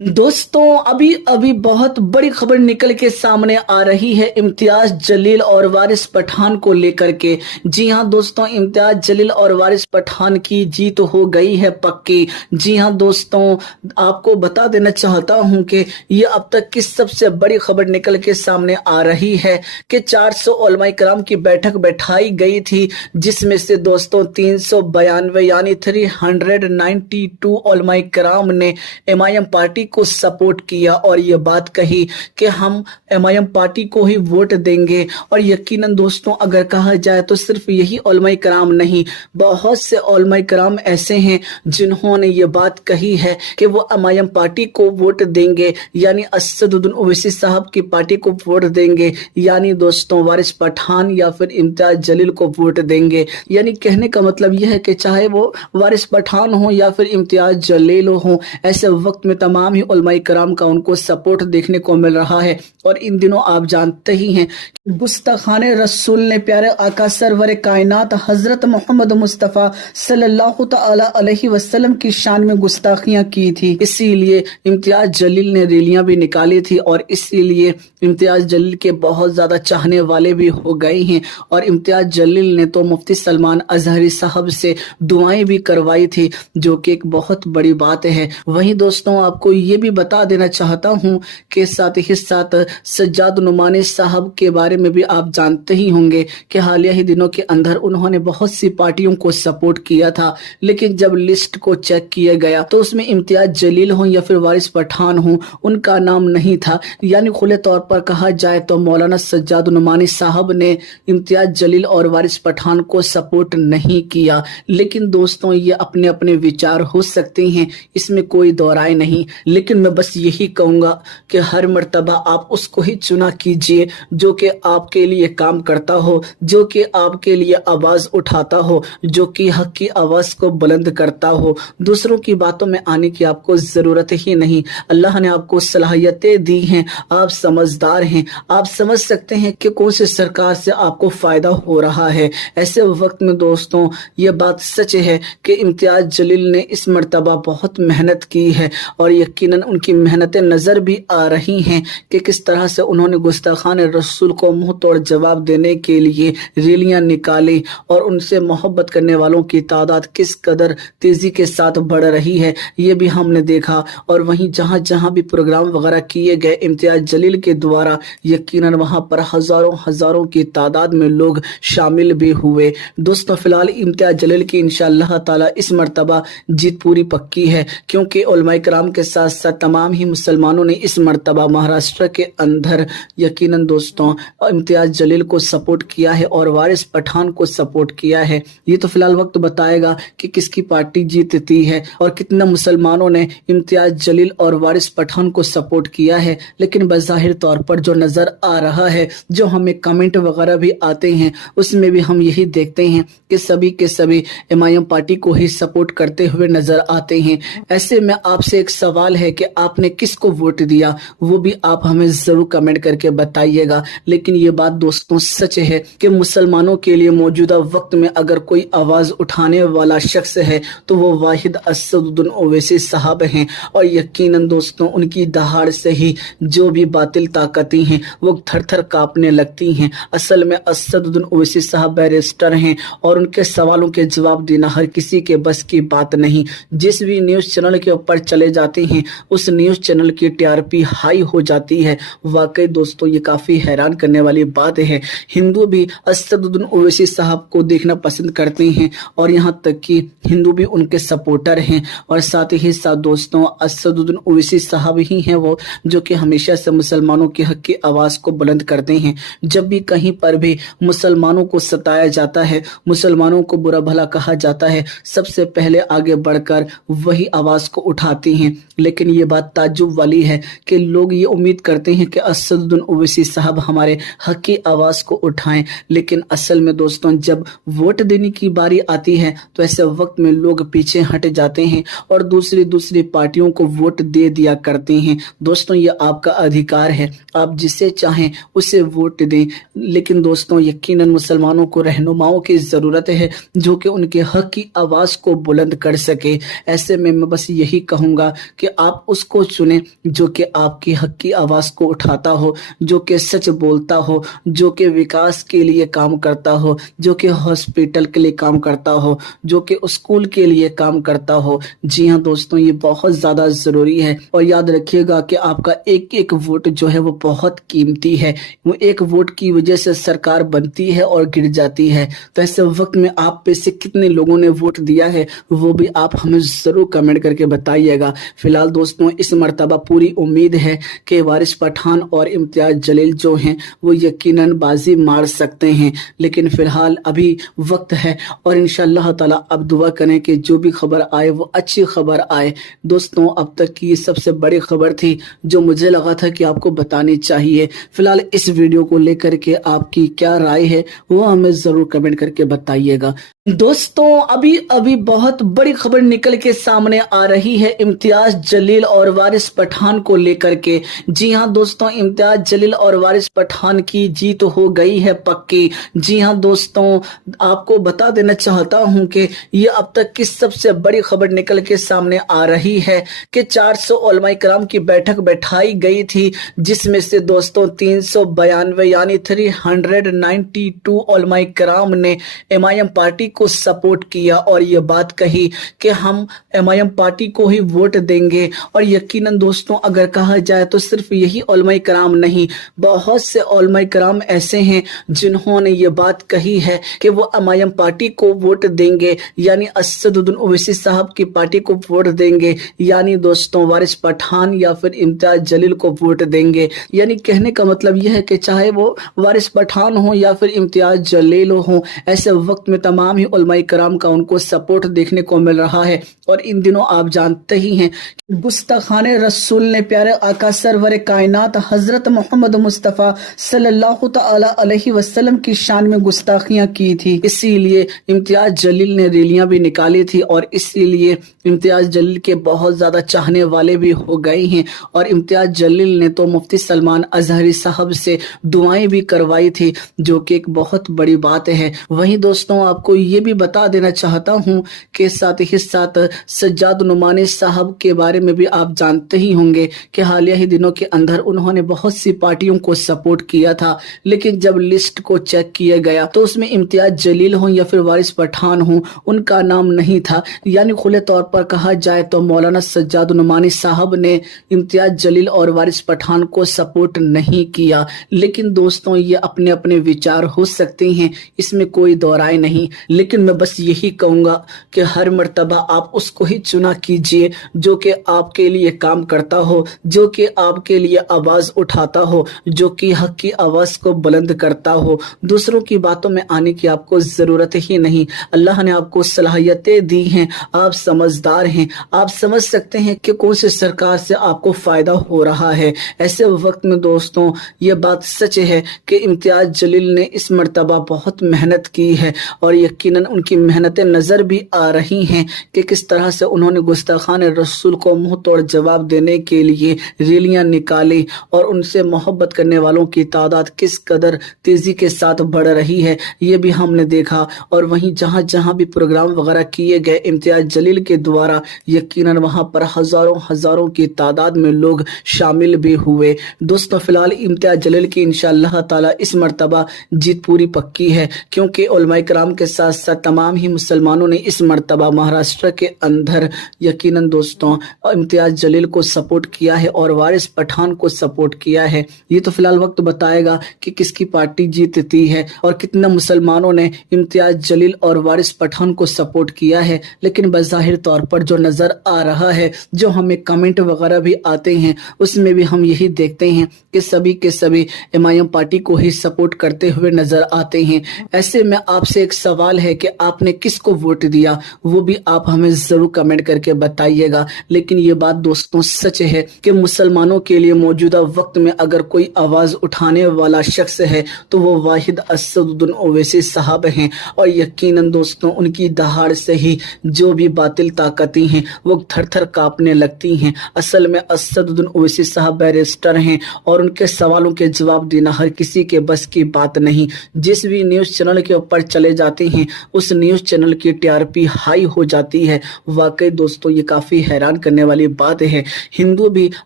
दोस्तों अभी अभी बहुत बड़ी खबर निकल के सामने आ रही है इम्तियाज जलील और वारिस पठान को लेकर के। जी हां दोस्तों, इम्तियाज जलील और वारिस पठान की जीत हो गई है पक्की। जी हां दोस्तों, आपको बता देना चाहता हूं कि ये अब तक की सबसे बड़ी खबर निकल के सामने आ रही है कि 400 उलमा किराम की बैठक बैठाई गई थी, जिसमें से दोस्तों 392 यानी 392 उलमा किराम ने एमआईएम पार्टी को सपोर्ट किया और ये बात कही कि हम एमआईएम पार्टी को ही वोट देंगे। और यकीनन दोस्तों, अगर कहा जाए तो सिर्फ यही उलमा कराम नहीं, बहुत से उलमा कराम ऐसे हैं जिन्होंने ये बात कही है कि वो एमआईएम पार्टी को वोट देंगे, यानी असदुद्दीन ओवैसी साहब की पार्टी को वोट देंगे, यानी दोस्तों वारिस पठान या फिर इम्तियाज जलील को वोट देंगे। यानी कहने का मतलब यह है कि चाहे वो वारिस पठान हो या फिर इम्तियाज जलील हो, ऐसे वक्त में तमाम ही उलमा कराम का उनको सपोर्ट देखने को मिल रहा है। और इन दिनों आप जानते ही हैं, गुस्ताखाने रसूल ने प्यारे आका सरवर कायनात हजरत मोहम्मद मुस्तफ़ा सल्लल्लाहु तआला अलैहि वसल्लम की शान में गुस्ताखियां की थी। इसीलिए इम्तियाज जलील ने रैलियां भी निकाली थी और इसीलिए इम्तियाज जलील के बहुत ज्यादा चाहने वाले भी हो गए हैं। और इम्तियाज जलील ने तो मुफ्ती सलमान अजहरी साहब से दुआएं भी करवाई थी, जो कि एक बहुत बड़ी बात है। वहीं दोस्तों, आपको ये भी बता देना चाहता हूं कि साथ ही साथ सज्जाद नुमानी साहब के बारे में भी आप जानते ही होंगे कि हालिया ही दिनों के अंदर उन्होंने बहुत सी पार्टियों को सपोर्ट किया था, लेकिन जब लिस्ट को चेक किया गया तो उसमें इम्तियाज जलील हो या फिर वारिस पठान हो, उनका नाम नहीं था। यानी खुले तौर पर कहा जाए तो मौलाना सज्जाद नुमानी साहब ने इम्तियाज जलील और वारिस पठान को सपोर्ट नहीं किया। लेकिन दोस्तों, ये अपने अपने विचार हो सकते हैं, इसमें कोई दो राय नहीं। लेकिन मैं बस यही कहूंगा कि हर मर्तबा आप उसको ही चुना कीजिए जो कि आपके लिए काम करता हो, जो कि आपके लिए आवाज उठाता हो, जो कि हक की आवाज को बुलंद करता हो। दूसरों की बातों में आने की आपको जरूरत ही नहीं। अल्लाह ने आपको सलाहियतें दी हैं, आप समझदार हैं, आप समझ सकते हैं कि कौन सी सरकार से आपको फायदा हो रहा है। ऐसे वक्त में दोस्तों, ये बात सच है कि इम्तियाज जलील ने इस मर्तबा बहुत मेहनत की है और यकीनन उनकी मेहनतें नजर भी आ रही हैं कि किस तरह से उन्होंने गुस्ताखान रसूल को मुंह तोड़ जवाब देने के लिए रैलियां निकाली और उनसे मोहब्बत करने वालों की तादाद किस कदर तेजी के साथ बढ़ रही है, ये भी हमने देखा। और वहीं जहां जहां भी प्रोग्राम वगैरह किए गए इम्तियाज जलील के द्वारा, यकीनन वहां पर हजारों हजारों की तादाद में लोग शामिल भी हुए। दोस्तों, फिलहाल इम्तियाज जलील की इंशाअल्लाह ताला इस मर्तबा जीत पूरी पक्की है, क्योंकि उलमा कराम के साथ साथ तमाम ही मुसलमानों ने इस मर्तबा महाराष्ट्र के अंदर यकीनन दोस्तों इम्तियाज जलील को सपोर्ट किया है और वारिस पठान को सपोर्ट किया है। ये तो फिलहाल वक्त बताएगा कि किसकी पार्टी जीतती है और कितने मुसलमानों ने इम्तियाज जलील और वारिस पठान को सपोर्ट किया है। लेकिन बज़ाहिर तौर पर जो नजर आ रहा है, जो हमें कमेंट वगैरह भी आते हैं, उसमें भी हम यही देखते हैं कि सभी के सभी एमआईएम पार्टी को ही सपोर्ट करते हुए नजर आते हैं। ऐसे में आपसे एक सवाल है कि आपने किसको वोट दिया, वो भी आप हमें जरूर कमेंट करके बताइएगा। लेकिन ये बात दोस्तों सच है कि मुसलमानों के लिए मौजूदा वक्त में अगर कोई आवाज उठाने वाला शख्स है तो वो वाहिद असदुद्दीन ओवैसी साहब हैं। और यकीनन दोस्तों, उनकी दहाड़ से ही जो भी बातिल ताकतें हैं वो थर थर कांपने लगती हैं। असल में असदुद्दीन ओवैसी साहब बैरिस्टर हैं और उनके सवालों के जवाब देना हर किसी के बस की बात नहीं। जिस भी न्यूज चैनल के ऊपर चले जाते हैं, उस न्यूज चैनल की टीआरपी हाई हो जाती है। वाकई दोस्तों, ये काफी हैरान करने वाली बात है। हिंदू भी असदुद्दीन ओवैसी साहब को देखना पसंद करते हैं और यहाँ तक कि हिंदू भी उनके सपोर्टर हैं। और साथ ही साथ दोस्तों, असदुद्दीन ओवैसी साहब ही हैं वो जो कि हमेशा से मुसलमानों के हक की आवाज को बुलंद करते हैं। जब भी कहीं पर भी मुसलमानों को सताया जाता है, मुसलमानों को बुरा भला कहा जाता है, सबसे पहले आगे बढ़कर वही आवाज को उठाते हैं। लेकिन ये बात ताज्जुब वाली है कि लोग ये उम्मीद करते हैं कि असदुद्दीन ओवैसी साहब हमारे हक की आवाज को उठाएं, लेकिन असल में दोस्तों जब वोट देने की बारी आती है तो ऐसे वक्त में लोग पीछे हट जाते हैं और दूसरी पार्टियों को वोट दे दिया करते हैं। दोस्तों, ये आपका अधिकार है, आप जिसे चाहें उसे वोट दें। लेकिन दोस्तों, यकीनन मुसलमानों को रहनुमाओं की जरूरत है जो कि उनके हक की आवाज को बुलंद कर सके। ऐसे में मैं बस यही कहूंगा कि आप आप उसको चुने जो कि आपकी हक की आवाज को उठाता हो, जो कि सच बोलता हो, जो कि विकास के लिए काम करता हो, जो कि हॉस्पिटल के लिए काम करता हो, जो कि स्कूल के लिए काम करता हो। जी हाँ दोस्तों, ये बहुत ज्यादा जरूरी है और याद रखिएगा कि आपका एक एक वोट जो है वो बहुत कीमती है। वो एक वोट की वजह से सरकार बनती है और गिर जाती है। तो ऐसे वक्त में आप पे से कितने लोगों ने वोट दिया है वो भी आप हमें जरूर कमेंट करके बताइएगा। फिलहाल दोस्तों, इस मर्तबा पूरी उम्मीद है कि वारिस पठान और इम्तियाज जलील जो हैं वो यकीनन बाजी मार सकते हैं, लेकिन फिलहाल अभी वक्त है और इंशाअल्लाह ताला अब दुआ करें कि जो भी खबर आए वो अच्छी खबर आए। दोस्तों, अब तक की सबसे बड़ी खबर थी जो मुझे लगा था कि आपको बतानी चाहिए। फिलहाल इस वीडियो को लेकर के आपकी क्या राय है वो हमें जरूर कमेंट करके बताइएगा। दोस्तों, अभी अभी बहुत बड़ी खबर निकल के सामने आ रही है इम्तियाज जलील और वारिस पठान को लेकर के। जी हां दोस्तों, इम्तियाज जलील और वारिस पठान की जीत हो गई है पक्की। जी हां दोस्तों, आपको बता देना चाहता हूं कि ये अब तक की सबसे बड़ी खबर निकल के सामने आ रही है कि 400 उलमा इकराम की बैठक बैठाई गई थी, जिसमें से दोस्तों 392 यानी 392 उलमा इकराम ने एमआईएम पार्टी को सपोर्ट किया और ये बात कही कि हम एमआईएम पार्टी को ही वोट देंगे। और यकीनन दोस्तों, अगर कहा जाए तो सिर्फ यही उलमा इकराम नहीं, बहुत से उलमा इकराम ऐसे हैं जिन्होंने ये बात कही है कि वो एमआईएम पार्टी को वोट देंगे, यानी असदुद्दीन ओवैसी साहब की पार्टी को वोट देंगे, यानी दोस्तों वारिस पठान या फिर इम्तियाज जलील को वोट देंगे। यानी कहने का मतलब यह है कि चाहे वो वारिस पठान हो या फिर इम्तियाज जलील हो, ऐसे वक्त में तमाम ही उलमा कराम का उनको सपोर्ट देखने को मिल रहा है। और इन दिनों आप जानते ही हैं गुस्ताखाने रसूल ने प्यारे आका सरवर कायनात हजरत मोहम्मद मुस्तफ़ा सल्लल्लाहु तआला अलैहि वसल्लम की शान में गुस्ताखियां की थी। इसीलिए इम्तियाज जलील ने रैलियां भी निकाली थी और इसीलिए इम्तियाज जलील के बहुत ज्यादा चाहने वाले भी हो गए हैं। और इम्तियाज जलील ने तो मुफ्ती सलमान अजहरी साहब से दुआएं भी करवाई थी, जो कि एक बहुत बड़ी बात है। वहीं दोस्तों, आपको ये भी बता देना चाहता हूं कि साथ ही साथ सज्जाद नुमानी साहब के बारे में भी आप जानते ही होंगे कि हालिया ही दिनों के अंदर उन्होंने बहुत सी पार्टियों को सपोर्ट किया था, लेकिन जब लिस्ट को चेक किया गया तो उसमें इम्तियाज जलील हो या फिर वारिस पठान हो, उनका नाम नहीं था। यानी खुले तौर पर कहा जाए तो मौलाना सज्जाद नुमानी साहब ने इम्तियाज जलील और वारिस पठान को सपोर्ट नहीं किया। लेकिन दोस्तों, ये अपने अपने विचार हो सकते हैं, इसमें कोई दो राय नहीं, लेकिन मैं बस यही कहूंगा कि हर मर्तबा आप उसको ही चुना कीजिए जो कि आपके लिए काम करता हो, जो कि आपके लिए आवाज उठाता हो, जो कि हक की आवाज को बुलंद करता हो। दूसरों की बातों में आने की आपको जरूरत ही नहीं। अल्लाह ने आपको सलाहियतें दी हैं, आप समझदार हैं, आप समझ सकते हैं कि कौन सी सरकार से आपको फायदा हो रहा है। ऐसे वक्त में दोस्तों, ये बात सच है कि इम्तियाज जलील ने इस मर्तबा बहुत मेहनत की है और यकीनन उनकी मेहनतें नजर भी आ रही हैं कि किस तरह से उन्होंने गुस्ताखान रसूल को मुंह तोड़ जवाब देने के लिए रैलियां निकाली और उनसे मोहब्बत करने वालों की तादाद किस कदर तेजी के साथ बढ़ रही है, ये भी हमने देखा। और वहीं जहां जहां भी प्रोग्राम वगैरह किए गए इम्तियाज जलील के द्वारा, यकीनन वहां पर हजारों हजारों की तादाद में लोग शामिल भी हुए। दोस्तों, फिलहाल इम्तियाज जलील की इंशाअल्लाह ताला इस मर्तबा जीत पूरी पक्की है, क्योंकि उलमा किराम के साथ साथ तमाम ही मुसलमानों ने इस मर्तबा महाराष्ट्र के अंदर यकीनन दोस्तों इम्तियाज जलील को सपोर्ट किया है और वारिस पठान को सपोर्ट किया है। ये तो फिलहाल वक्त बताएगा कि किसकी पार्टी जीतती है और कितना मुसलमानों ने इम्तियाज जलील और वारिस पठान को सपोर्ट किया है। लेकिन बज़ाहिर तौर पर जो नजर आ रहा है, जो हमें कमेंट वगैरह भी आते हैं, उसमें भी हम यही देखते हैं कि सभी के सभी एमआईएम पार्टी को ही सपोर्ट करते हुए नजर आते हैं। ऐसे में आपसे एक सवाल है कि आपने किसको वोट दिया, वो भी आप हमें जरूर कमेंट करके बताइएगा। लेकिन ये बात दोस्तों सच है कि मुसलमानों के लिए मौजूदा वक्त में अगर कोई आवाज उठाने वाला शख्स है तो वो वाहिद असदुद्दीन ओवैसी साहब हैं। और यकीनन दोस्तों, उनकी दहाड़ से ही जो भी बातिल ताकतें हैं वो थर थर कांपने लगती हैं। असल में असदुद्दीन ओवैसी साहब बैरिस्टर हैं और उनके सवालों के जवाब देना हर किसी के बस की बात नहीं। जिस भी न्यूज चैनल के ऊपर चले जाते हैं उस न्यूज चैनल की टीआरपी हाई हो जाती है। वाकई दोस्तों, ये काफी हैरान करने वाली बात है, हिंदू भी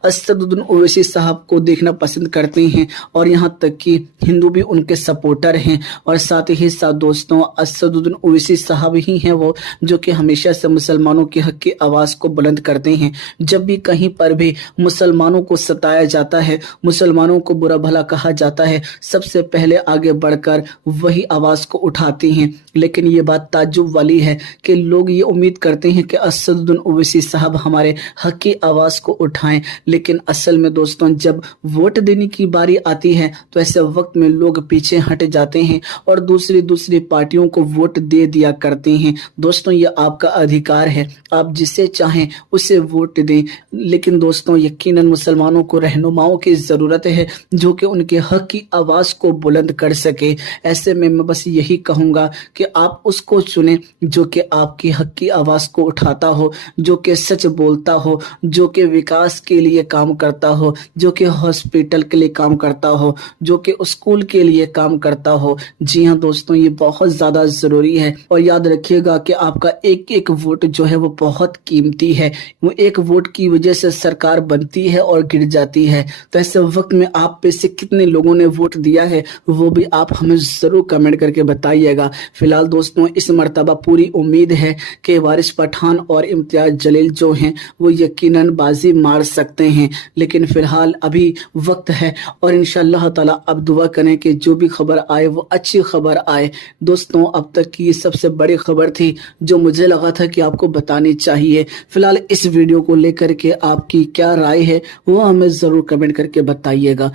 असदुद्दीन ओवैसी साहब को देखना पसंद करते हैं और यहाँ तक कि हिंदू भी उनके सपोर्टर हैं। और साथ ही साथ दोस्तों, असदुद्दीन ओवैसी साहब ही हैं वो जो कि हमेशा से मुसलमानों के हक की आवाज़ को बुलंद करते हैं। जब भी कहीं पर भी मुसलमानों को सताया जाता है, मुसलमानों को बुरा भला कहा जाता है, सबसे पहले आगे बढ़कर वही आवाज़ को उठाते हैं। लेकिन ये बात ताज्जुब वाली है कि लोग ये उम्मीद करते हैं कि असदुद्दीन ओवैसी साहब हमारे हक की आवाज़ को उठाएं, लेकिन असल में दोस्तों जब वोट देने की बारी आती है तो ऐसे वक्त में लोग पीछे हट जाते हैं और दूसरी पार्टियों को वोट दे दिया करते हैं। दोस्तों ये आपका अधिकार है, आप जिसे चाहें उसे वोट दें, लेकिन दोस्तों यकीनन मुसलमानों को रहनुमाओं की ज़रूरत है जो कि उनके हक की आवाज़ को बुलंद कर सके। ऐसे में मैं बस यही कहूँगा कि आप उसको चुनें जो कि आपकी हक की आवाज़ को उठाता हो, जो कि सच बोलता हो, जो कि विकास के लिए काम करता हो, जो कि हॉस्पिटल के लिए काम करता हो, जो कि स्कूल के लिए काम करता हो। जी हाँ दोस्तों, ये बहुत ज़्यादा ज़रूरी है और याद रखिएगा कि आपका एक एक वोट जो है वो बहुत कीमती है। वो एक वोट की वजह से सरकार बनती है और गिर जाती है। तो ऐसे वक्त में आप पे से कितने लोगों ने वोट दिया है वो भी आप हमें ज़रूर कमेंट करके बताइएगा। फिलहाल दोस्तों इस मर्तबा पूरी उम्मीद है कि वारिस पठान और इम्तियाज़ जलील जो हैं वो यकीनन बाजी मार सकते हैं, लेकिन फिलहाल अभी वक्त है और इंशाअल्लाह ताला अब दुआ करें कि जो भी खबर आए वो अच्छी खबर आए। दोस्तों अब तक की ये सबसे बड़ी खबर थी जो मुझे लगा था कि आपको बतानी चाहिए। फिलहाल इस वीडियो को लेकर के आपकी क्या राय है वो हमें ज़रूर कमेंट करके बताइएगा।